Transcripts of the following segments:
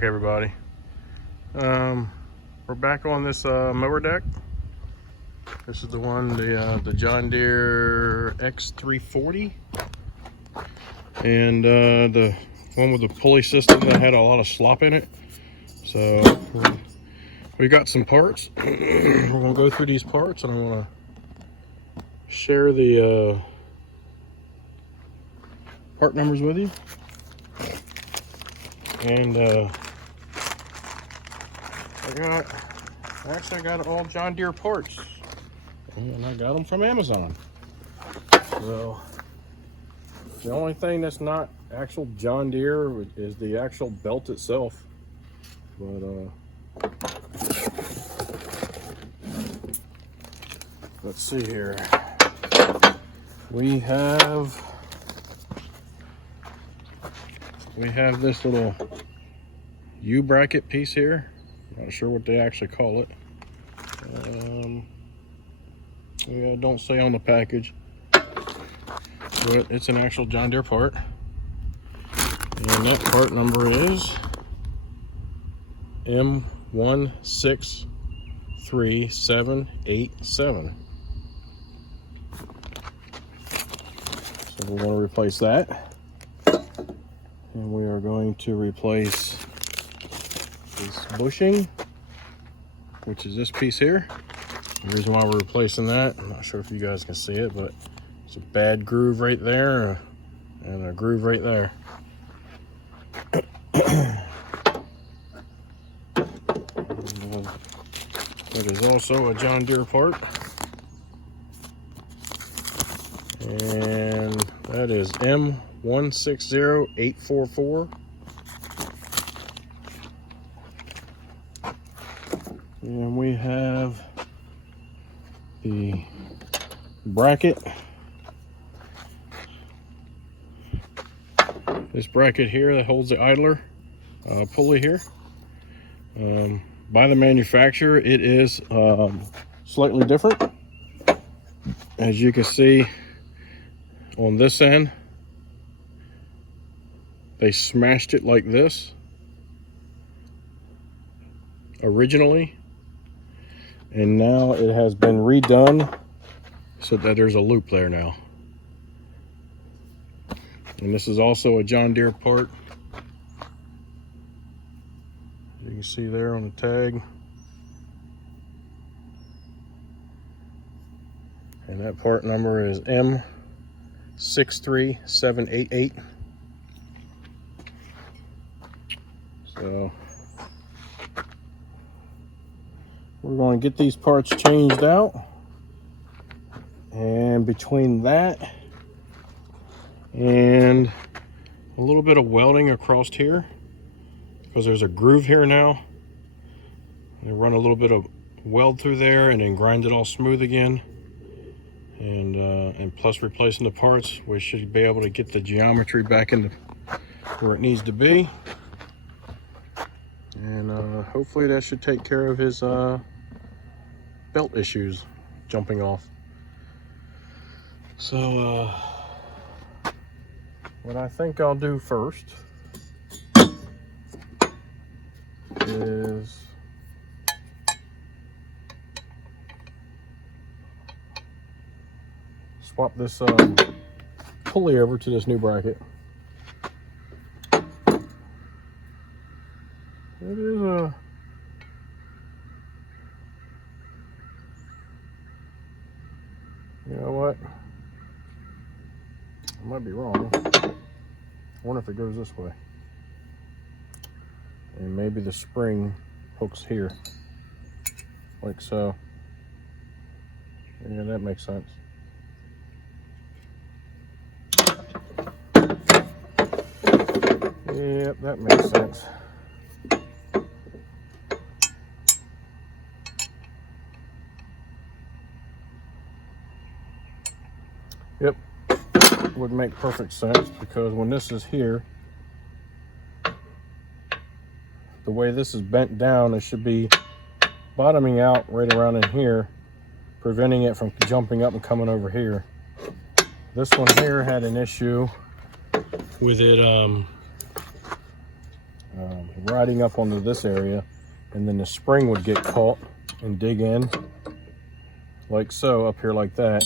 back, everybody. We're back on this mower deck. This is the one, the John Deere X340, and the one with the pulley system that had a lot of slop in it. So we got some parts. We're gonna go through these parts, and I want to share the part numbers with you. And I got all John Deere parts, and I got them from Amazon. So the only thing that's not actual John Deere is the actual belt itself. But let's see here. We have this little U-bracket piece here. Not sure what they actually call it. Yeah, don't say on the package, but it's an actual John Deere part. And that part number is M163787. So we want to replace that. And we are going to replace this bushing, which is this piece here. The reason why we're replacing that, I'm not sure if you guys can see it, but it's a bad groove right there and a groove right there. It is also a John Deere part, and that is M160844. And we have the bracket. This bracket here that holds the idler pulley here. By the manufacturer, it is slightly different. As you can see on this end, they smashed it like this originally, and now it has been redone so that there's a loop there now. And this is also a John Deere part. You can see there on the tag. And that part number is M63788. So we're going to get these parts changed out, and between that and a little bit of welding across here, because there's a groove here now, and run a little bit of weld through there and then grind it all smooth again, and plus replacing the parts, we should be able to get the geometry back into where it needs to be. And hopefully that should take care of his belt issues jumping off. So what I think I'll do first is swap this pulley over to this new bracket. It is a you know what? I might be wrong. I wonder if it goes this way. And maybe the spring hooks here, like so. Yeah, that makes sense. Yep, that makes sense. Yep, would make perfect sense, because when this is here, the way this is bent down, it should be bottoming out right around in here, preventing it from jumping up and coming over here. This one here had an issue with it riding up onto this area, and then the spring would get caught and dig in like so, up here like that.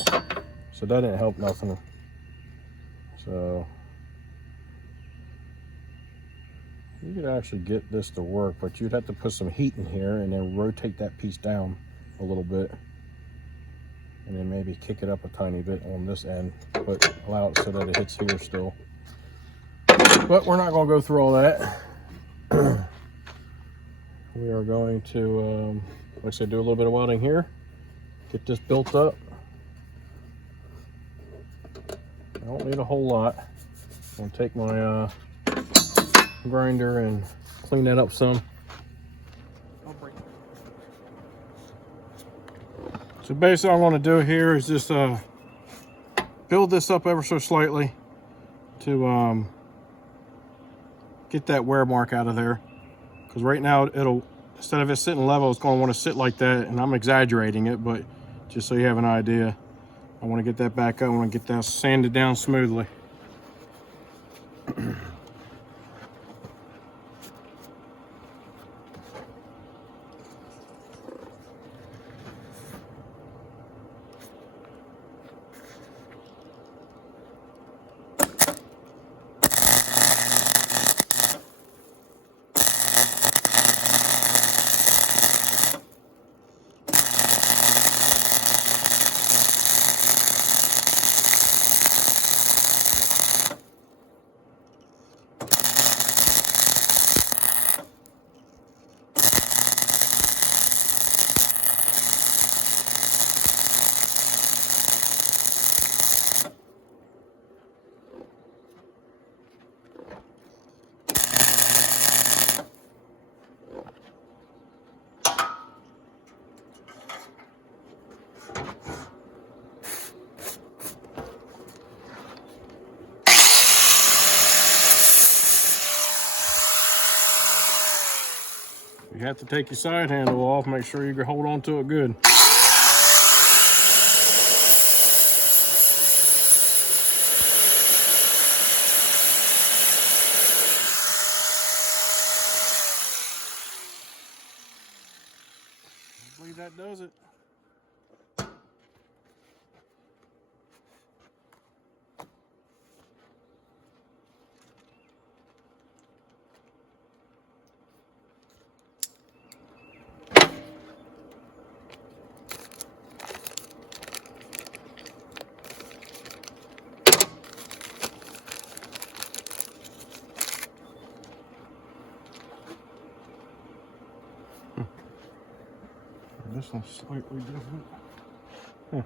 So that didn't help nothing. So you could actually get this to work, but you'd have to put some heat in here and then rotate that piece down a little bit, and then maybe kick it up a tiny bit on this end, but allow it so that it hits here still. But we're not going to go through all that. We are going to, like I said, do a little bit of welding here, get this built up. I don't need a whole lot. I'm going to take my grinder and clean that up some. So basically what I'm going to do here is just build this up ever so slightly to get that wear mark out of there, because right now it'll, instead of it sitting level, it's going to want to sit like that, and I'm exaggerating it, but just so you have an idea, I want to get that back up. I want to get that sanded down smoothly. You have to take your side handle off, make sure you hold on to it good. I believe that does it. This one's slightly different. Huh.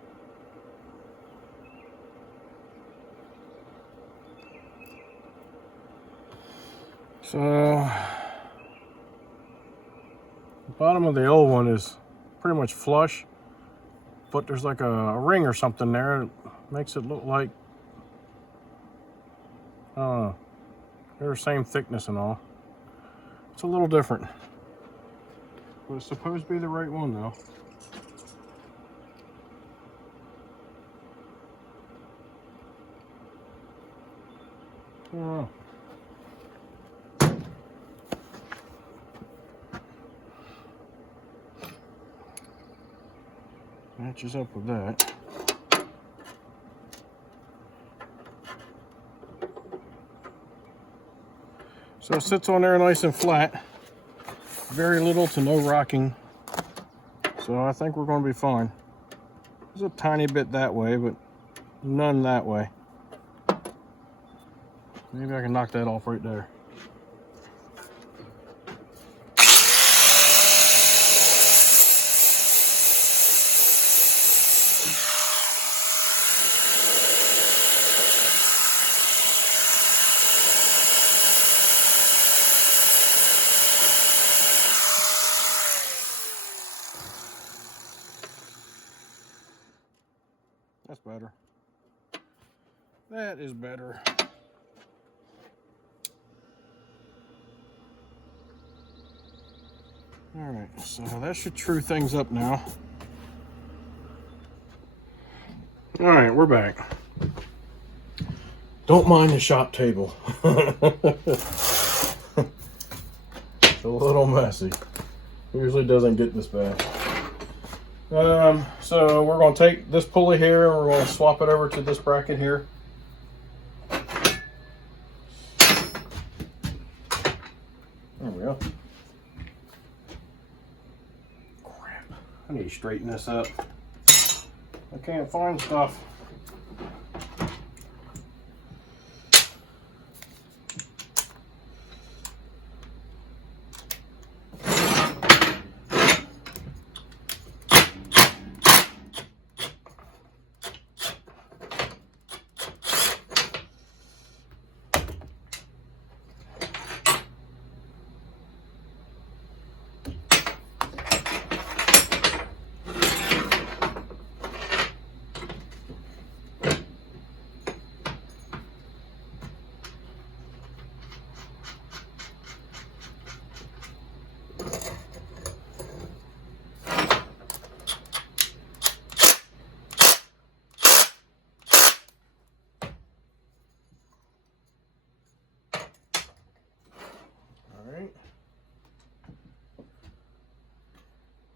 So the bottom of the old one is pretty much flush, but there's like a ring or something there. It makes it look like, I don't know, they're the same thickness and all. It's a little different, but it's supposed to be the right one though. I don't know. Matches up with that. So it sits on there nice and flat. Very little to no rocking. So I think we're going to be fine. There's a tiny bit that way, but none that way. Maybe I can knock that off right there. That's better. That is better. All right, so that should true things up now. All right, we're back. Don't mind the shop table. It's a little messy. It usually doesn't get this bad. So we're going to take this pulley here and we're going to swap it over to this bracket here. There we go. Crap. I need to straighten this up. I can't find stuff.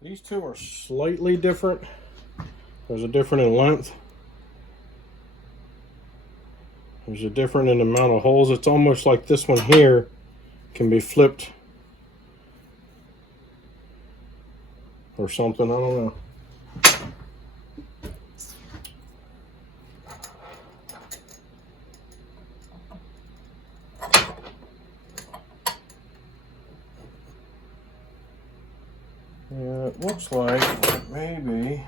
These two are slightly different. There's a different in length. There's a different in the amount of holes. It's almost like this one here can be flipped or something. I don't know. Yeah, it looks like maybe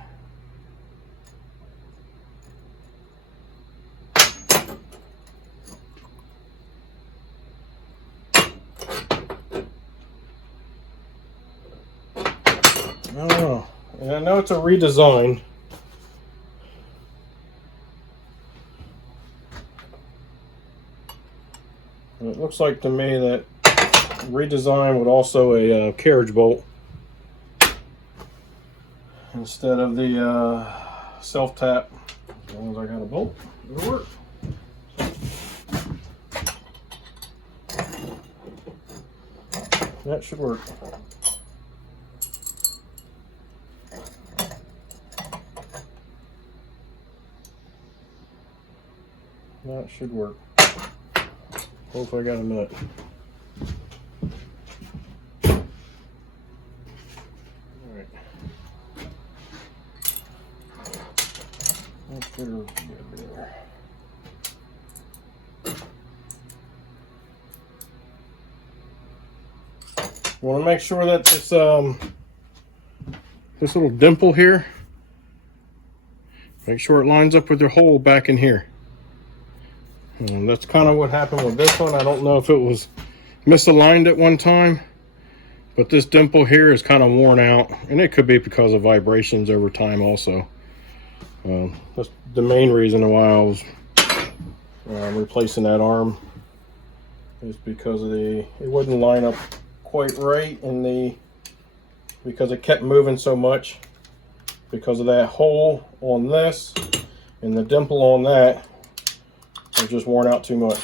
I don't know. And I know it's a redesign. And it looks like to me that redesign would also a carriage bolt instead of the self-tap. As long as I got a bolt, it'll work. That should work. That should work. Hopefully I got a nut. Alright. Let's get her there. You want to make sure that this little dimple here, make sure it lines up with your hole back in here. And that's kind of what happened with this one. I don't know if it was misaligned at one time, but this dimple here is kind of worn out, and it could be because of vibrations over time also. That's the main reason why I was replacing that arm, is because of it wouldn't line up quite right because it kept moving so much because of that hole on this and the dimple on that. It's just worn out too much,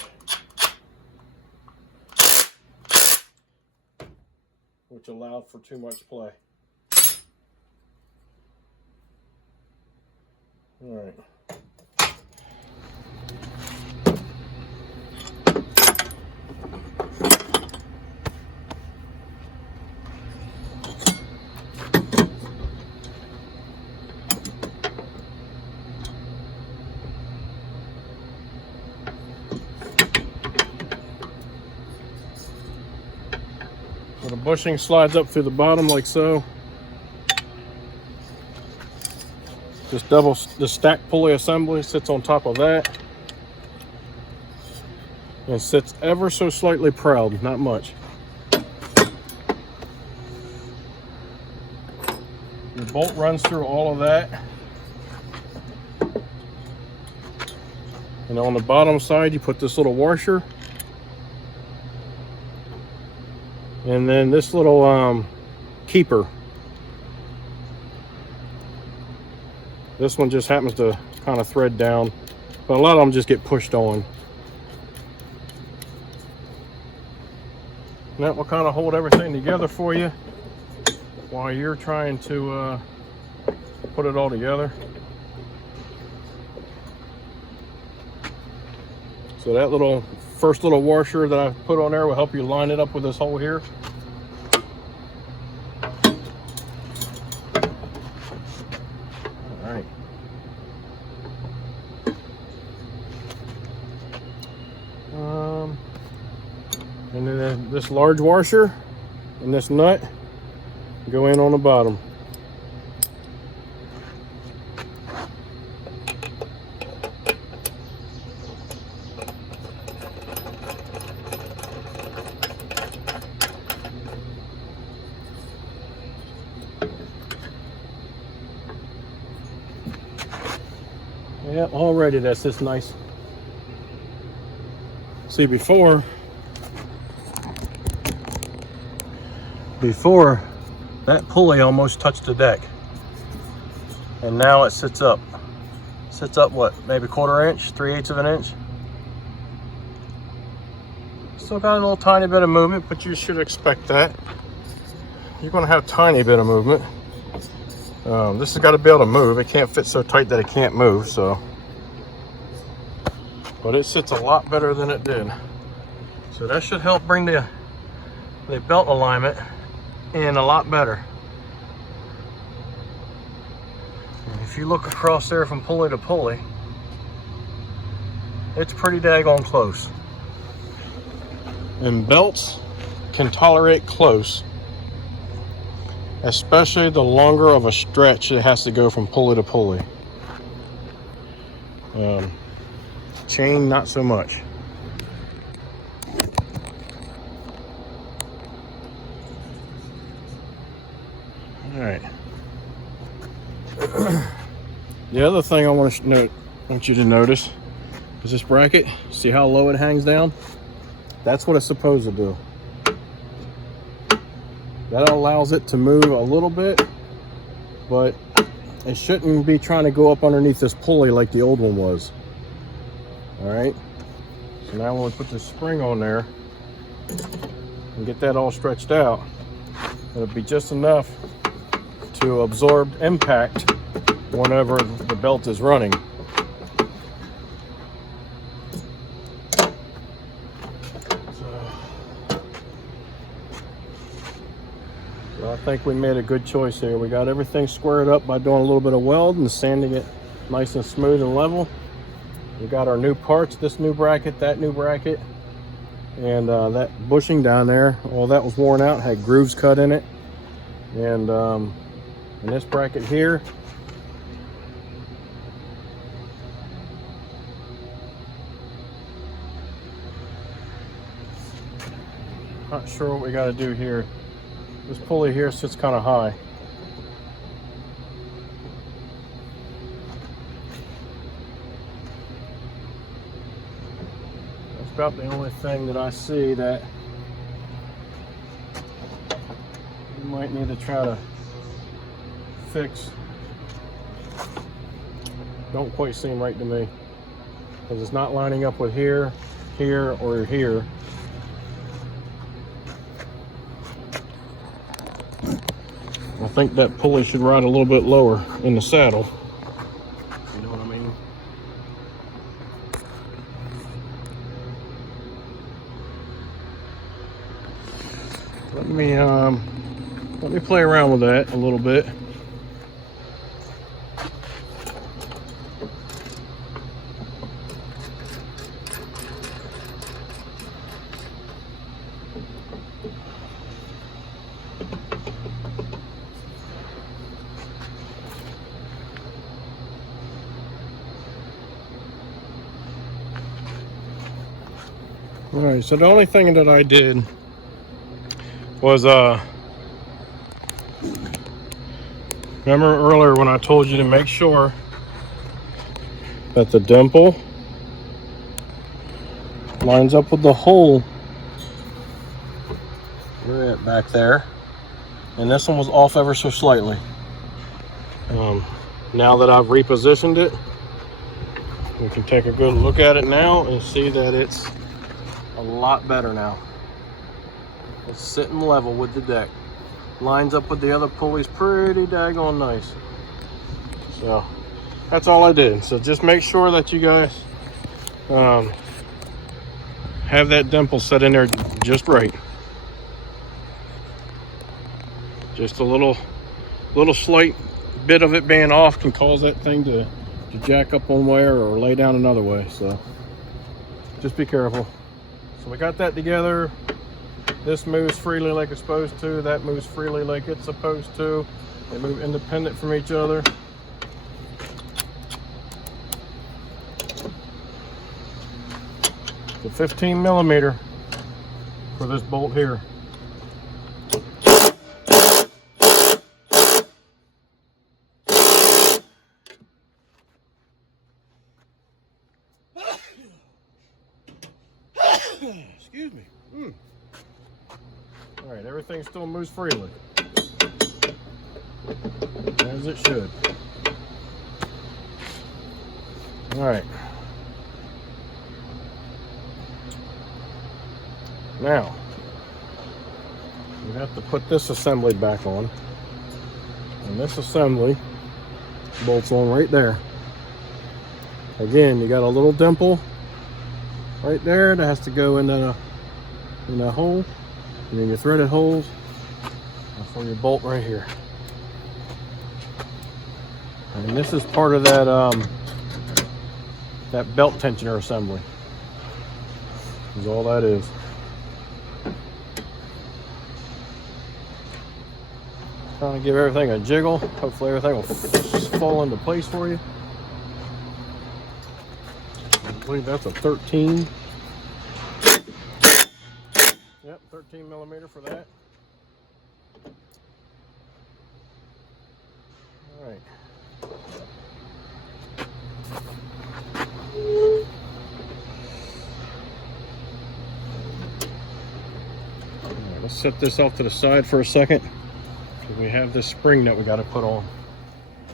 which allowed for too much play. All right. So the bushing slides up through the bottom like so. The stack pulley assembly sits on top of that. And sits ever so slightly proud, not much. The bolt runs through all of that. And on the bottom side, you put this little washer. And then this little keeper. This one just happens to kind of thread down, but a lot of them just get pushed on. And that will kind of hold everything together for you while you're trying to put it all together. So that first little washer that I put on there will help you line it up with this hole here. All right. And then this large washer and this nut go in on the bottom. Yeah, already that's just nice. See, before that pulley almost touched the deck, and now it sits up what, maybe 1/4 inch, 3/8 of an inch. Still got a little tiny bit of movement, but you should expect that. You're going to have a tiny bit of movement. This has got to be able to move. It can't fit so tight that it can't move, so. But it sits a lot better than it did. So that should help bring the belt alignment in a lot better. And if you look across there from pulley to pulley, it's pretty daggone close. And belts can tolerate close, especially the longer of a stretch it has to go from pulley to pulley. Chain, not so much. All right. The other thing I want you to notice is this bracket. See how low it hangs down? That's what it's supposed to do. That allows it to move a little bit, but it shouldn't be trying to go up underneath this pulley like the old one was. All right, so now when we put this spring on there and get that all stretched out, it'll be just enough to absorb impact whenever the belt is running. So I think we made a good choice here. We got everything squared up by doing a little bit of weld and sanding it nice and smooth and level. We got our new parts, this new bracket, that new bracket, and that bushing down there, all that was worn out, had grooves cut in it. And this bracket here, not sure what we got to do here. This pulley here sits kind of high. About the only thing that I see that you might need to try to fix. Don't quite seem right to me, because it's not lining up with here, here, or here. I think that pulley should ride a little bit lower in the saddle. You know what I mean? Let me play around with that a little bit. All right, so the only thing that I did was remember earlier when I told you to make sure that the dimple lines up with the hole right back there, and this one was off ever so slightly. Now that I've repositioned it, we can take a good look at it now and see that it's a lot better now. It's sitting level with the deck. Lines up with the other pulleys pretty daggone nice. So that's all I did. So just make sure that you guys have that dimple set in there just right. Just a little slight bit of it being off can cause that thing to jack up one way or lay down another way. So just be careful. So we got that together. This moves freely like it's supposed to. That moves freely like it's supposed to. They move independent from each other. The 15 millimeter for this bolt here. Excuse me. All right, everything still moves freely, as it should. All right. Now, we have to put this assembly back on. And this assembly bolts on right there. Again, you got a little dimple right there that has to go in that hole. And then your threaded holes for your bolt right here. And this is part of that that belt tensioner assembly. Is all that is. Trying to give everything a jiggle. Hopefully everything will fall into place for you. I believe that's a 13. Yep, 13 millimeter for that. All right. All right, let's set this off to the side for a second. We have this spring that we got to put on.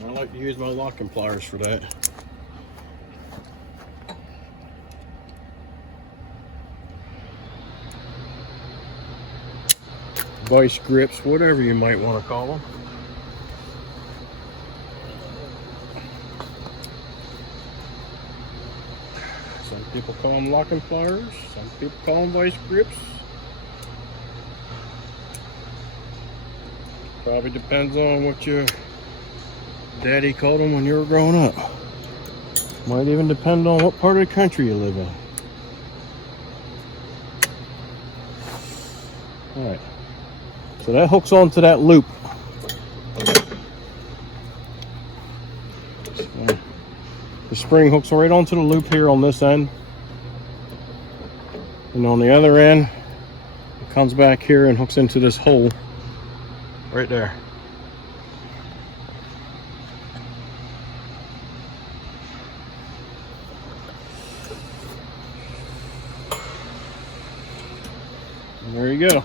I like to use my locking pliers for that. Vice grips, whatever you might want to call them. Some people call them locking pliers, some people call them vice grips. Probably depends on what your daddy called them when you were growing up. Might even depend on what part of the country you live in. All right. So that hooks onto that loop. So the spring hooks right onto the loop here on this end. And on the other end, it comes back here and hooks into this hole right there. And there you go.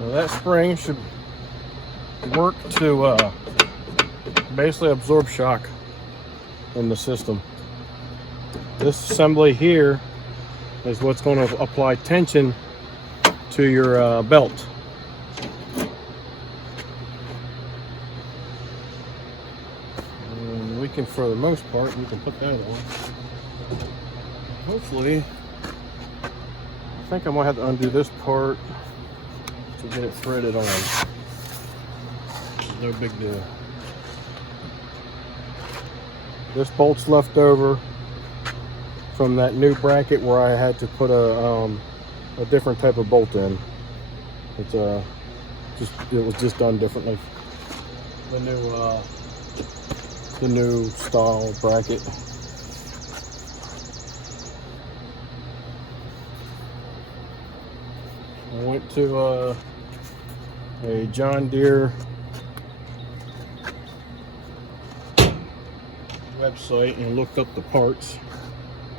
Now that spring should work to basically absorb shock in the system. This assembly here is what's going to apply tension to your belt. And we can, for the most part, we can put that on. Hopefully, I think I might have to undo this part to get it threaded on. No big deal. This bolt's left over from that new bracket where I had to put a different type of bolt in. It's it was just done differently. The new style bracket. I went to a John Deere website and looked up the parts,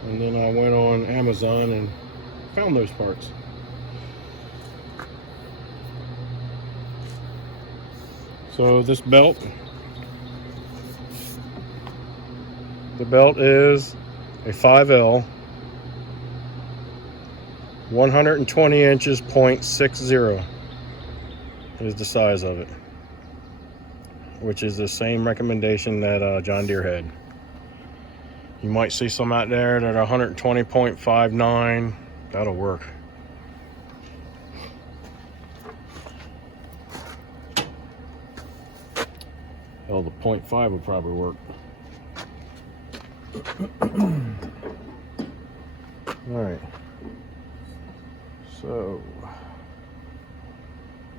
and then I went on Amazon and found those parts. So this belt, the belt is a 5L, 120 inches, 0.60 is the size of it, which is the same recommendation that John Deere had. You might see some out there that are 120.59. That'll work. Hell, the 0.5 would probably work. All right. So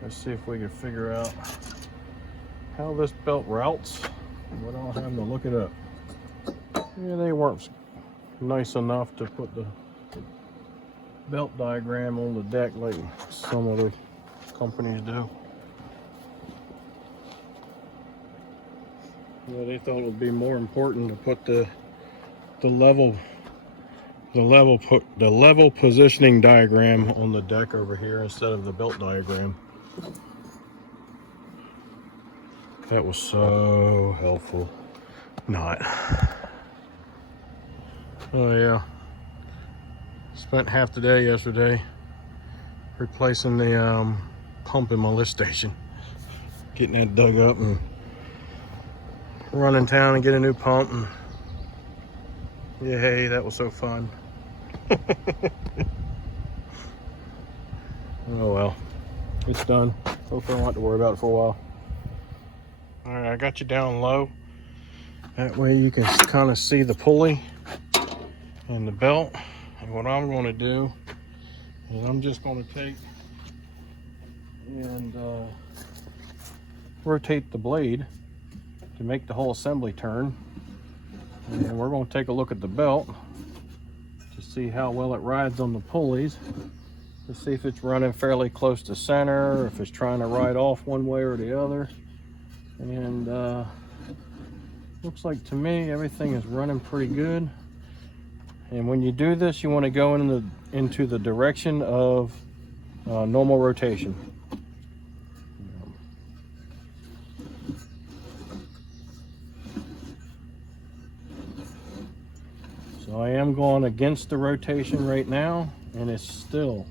let's see if we can figure out how this belt routes without having to look it up. Yeah, they weren't nice enough to put the belt diagram on the deck like some other companies do. Yeah, they thought it would be more important to put the level positioning diagram on the deck over here instead of the belt diagram. That was so helpful. Not. Oh yeah. Spent half the day yesterday replacing the pump in my lift station. Getting that dug up and run in town and get a new pump. And yay, that was so fun. Oh well, it's done. Hopefully I won't have to worry about it for a while. All right, I got you down low. That way you can kind of see the pulley and the belt. And what I'm going to do is I'm just going to take and rotate the blade to make the whole assembly turn. And we're going to take a look at the belt to see how well it rides on the pulleys, to see if it's running fairly close to center, or if it's trying to ride off one way or the other. And looks like to me everything is running pretty good. And when you do this, you want to go into the direction of normal rotation. So I am going against the rotation right now, and it's still,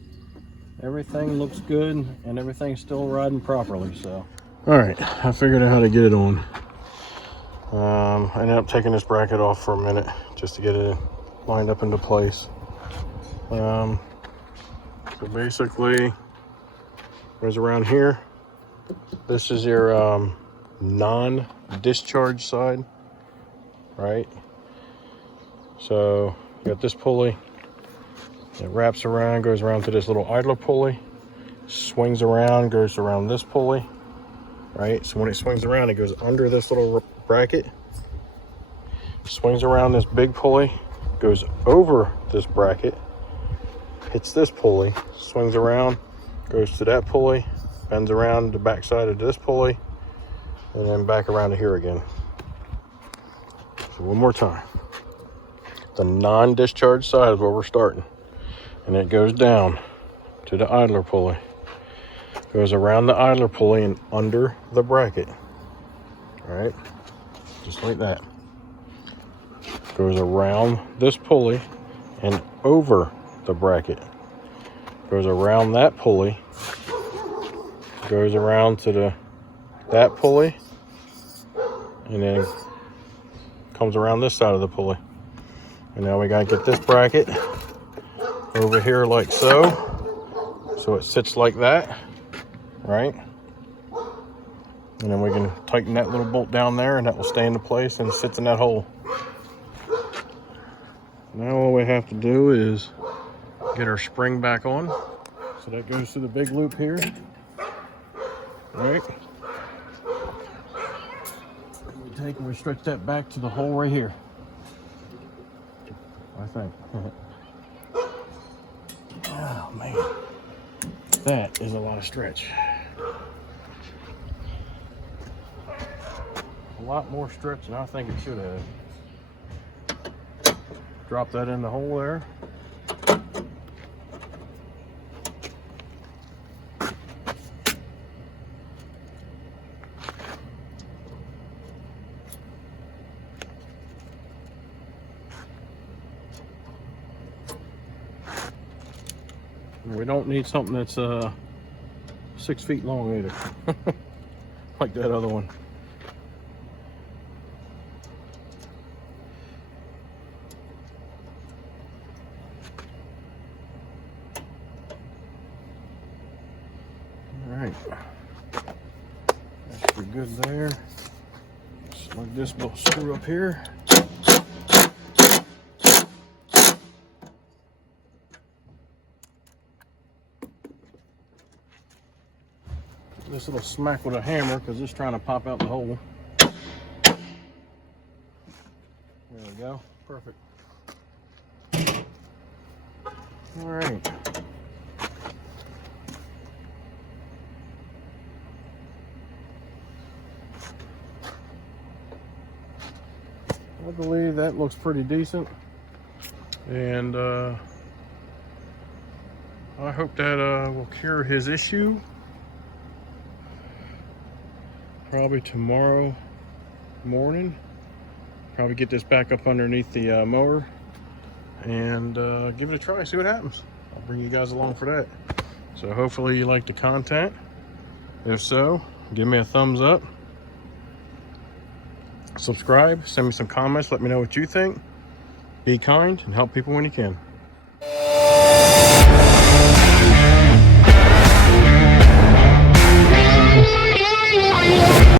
everything looks good and everything's still riding properly. So all right, I figured out how to get it on. I ended up taking this bracket off for a minute just to get it lined up into place. So basically, goes around here. This is your non-discharge side, right? So you got this pulley. It wraps around, goes around to this little idler pulley, swings around, goes around this pulley, right? So when it swings around, it goes under this little bracket, swings around this big pulley, goes over this bracket, hits this pulley, swings around, goes to that pulley, bends around the back side of this pulley, and then back around to here again. So one more time. The non-discharge side is where we're starting. And it goes down to the idler pulley. Goes around the idler pulley and under the bracket. All right, just like that. Goes around this pulley and over the bracket. Goes around that pulley. Goes around to that pulley. And then comes around this side of the pulley. And now we gotta get this bracket over here like so. So it sits like that, right? And then we can tighten that little bolt down there and that will stay into place and sits in that hole. Now all we have to do is get our spring back on. So that goes to the big loop here, right? And we take and we stretch that back to the hole right here, I think. Oh man, that is a lot of stretch. A lot more stretch than I think it should have. Drop that in the hole there. We don't need something that's 6 feet long either, like that other one. All right, that should be good there. Just like this little screw up here. This little smack with a hammer because it's trying to pop out the hole. There we go. Perfect. All right. I believe that looks pretty decent. And I hope that will cure his issue. Probably tomorrow morning. Probably get this back up underneath the mower and give it a try, see what happens. I'll bring you guys along for that. So hopefully you like the content. If so, give me a thumbs up. Subscribe, send me some comments, let me know what you think. Be kind and help people when you can.